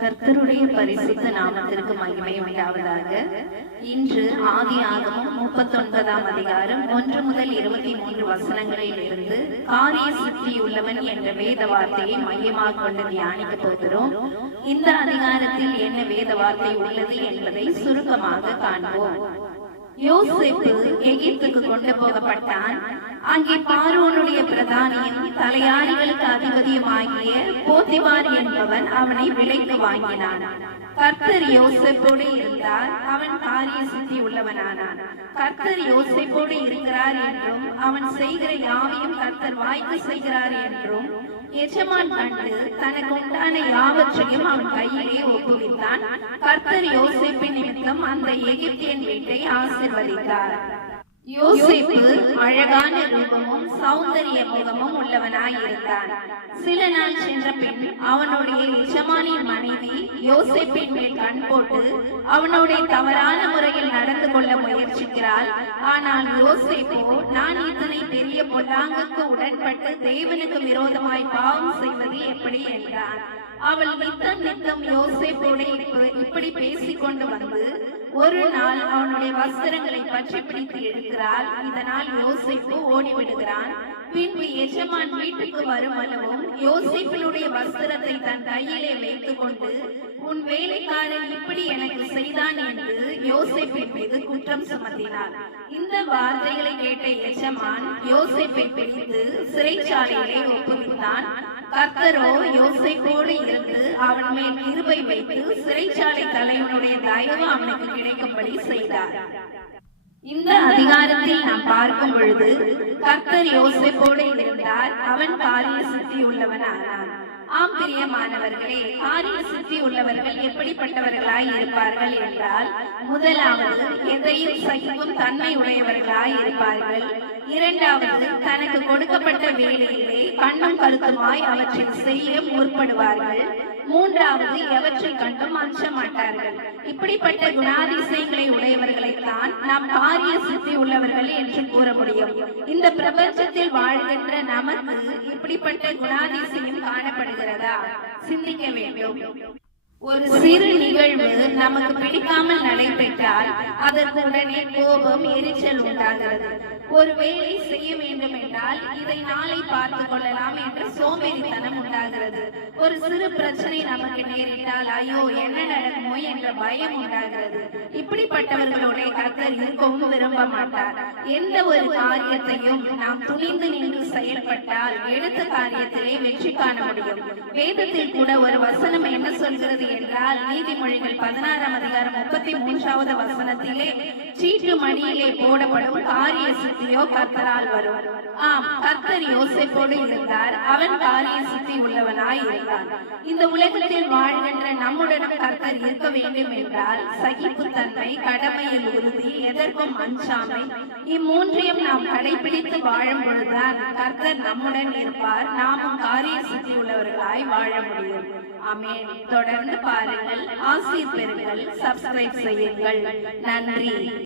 கர்த்தருடைய பரிசுத்த நாமத்திற்கு மகிமை உண்டாவதாக. இன்று ஆதியாகமம் 39ஆம் அதிகாரம் 1 முதல் 23 வசனங்களில் இருந்து காரிய சித்தியுள்ளவன் என்ற வேத வார்த்தையை மையமாக கொண்டு தியானிக்க போகிறோம். இந்த அதிகாரத்தில் என்ன வேத வார்த்தை உள்ளது என்பதை சுருக்கமாக காண்போம். யோசேப்பு எகிப்துக்கு கொண்டு போகப்பட்டான். அங்கே பார்வோனுடைய பிரதானியும் தலையாரிகளுக்கு அதிபதியுமாகிய போத்திபார் என்பவன் அவனை விலைக்கு வாங்கினான். கர்த்தர் யோசேப்போடு இருந்தார், அவன் காரிய சித்தி உள்ளவனானான். கர்த்தர் யோசேப்போடு இருக்கிறார் என்றும் அவன் செய்கிற யாவையும் கர்த்தர் வாய்க்கு செய்கிறார் என்றும் எஜமான் கண்டு தனக்கு உண்டான யாவற்றையும் அவன் கையிலே ஒப்புவித்தான். கர்த்தர் யோசேப்பின் நிமித்தம் அந்த எகிப்தியன் வீட்டை ஆசீர்வதித்தார். யோசேப்பு அழகான ரூபமும் சௌந்தரிய முகமும் உள்ளவனாயிருந்தான். சில நாள் சென்ற பின் அவனுடைய எஜமானின் மனைவி யோசேப்பின் மேல் கண் போட்டு அவனுடைய தவறான முறையில் நடந்து கொள்ள முயற்சிக்கிறாள். ஆனால் யோசேப்போ, நான் இத்தனை பெரிய பொல்லாங்குக்கு உடன்பட்டு தேவனுக்கு விரோதமாய் பாவம் செய்வது எப்படி என்றான். அவள் நித்தம் யோசேப்போடு இப்படி பேசிக்கொண்டு வந்து ஒரு நாள் அவனுடைய வஸ்திரங்களை பற்றி பிடித்து எடுக்கிறாள். இதனால் யோசேப்பு ஓடிவிடுகிறான். பின்பு எஜமான் வீட்டுக்கு வருமளவும் யோசேப்பினுடைய வஸ்திரத்தை தன் கையிலே வைத்துக் கொண்டு, உன் வேலைக்காரன் இப்படி எனக்கு செய்தான் என்று யோசேப்பின் மீது குற்றம் சுமத்தினார். இந்த வார்த்தைகளை கேட்ட எஜமான் யோசேப்பை பிடித்து சிறைச்சாலையிலே ஒப்புவித்தான். கர்த்தரோ யோசேப்போடு இருந்து அவன் மேல் கிருபை வைத்து சிறைச்சாலை தலைவனுடைய தயவு அவனுக்கு கிடைக்கும்படி செய்தார். இந்த அதிகாரத்தில் நாம் பார்க்கும் பொழுது கர்த்தர் யோசேப்போடு இருந்தார், அவன் காரிய சித்தி உள்ளவனானான். ஆம் பிரியமானவர்களே, காரிய சித்தி உள்ளவர்கள் எப்படிப்பட்டவர்களாய் இருப்பார்கள் என்றால், முதலாவது எதையும் சகிக்கும் தன்மை உடையவர்களாய் இருப்பார்கள். இரண்டாவது, தனக்கு கொடுக்கப்பட்ட வேலையிலே கண்ணும் கருத்துமாய் அவற்றை செய்ய முற்படுவார்கள். மூன்றாவது, எவற்றை கண்டும் அஞ்ச மாட்டார்கள். இப்படிப்பட்ட குணாதிசயங்களை உடையவர்களைத்தான் நாம் காரிய சித்தி உள்ளவர்கள் என்று கூற முடியும். இந்த பிரபஞ்சத்தில் வாழ்கின்ற நமக்கு இப்படிப்பட்ட குணாதிசயம் காணப்படுகிறதா? சிந்திக்க வேண்டும். ஒரு சிறு நிகழ்வு நமக்கு பிடிக்காமல் நடைபெற்றால் அதற்கு உடனே கோபம், எரிச்சல் உண்டாகிறது. ஒரு வேலை செய்ய வேண்டும் என்றால் இதை நாளை பார்த்து கொள்ளலாம் என்ற சோம்பேறித்தனம் உண்டாகிறது. ஒரு சிறு பிரச்சனை நமக்கு நேரிட்டால் ஐயோ என்ன நடக்குமோ என்ற பயம் உண்டாகிறது. இப்படிப்பட்டவர்களோட கர்த்தர் இருக்கவும் விரும்ப மாட்டார். எந்த ஒரு காரியத்தையும் நாம் துணிந்து நின்று செயல்பட்டால் எடுத்த காரியத்திலே வெற்றி காண முடியும். வேதத்தில் கூட ஒரு வசனம் என்ன சொல்கிறது என்றால், நீதிமொழிகள் 16ஆம் அதிகாரம் 33வது வசனத்திலே, சீட்டு மணியிலே போடப்படும் காரிய சித்தியோ கர்த்தரால் வரும். ஆம், கர்த்தர் யோசேப்போடு இருந்தார், அவன் காரிய சித்தி உள்ளவனாய் இருந்தான். இந்த உலகத்தில் வாழ்கின்ற நம்முடனும் கர்த்தர் இருக்க வேண்டும் என்றால் சகிப்புத்தன்மை, கடமையில் உறுதி, எதற்கும் அஞ்சாமை, இம்மூன்றையும் நாம் கடைபிடித்து வாழும் பொழுதுதான் கர்த்தர் நம்முடன் இருப்பார். நாமும் காரிய சித்தி உள்ளவர்களாய் வாழ முடியும். ஆமென். தொடர்ந்து பாருங்கள், ஆசீர் பெறுங்கள், சப்ஸ்கிரைப் செய்யுங்கள். நன்றி.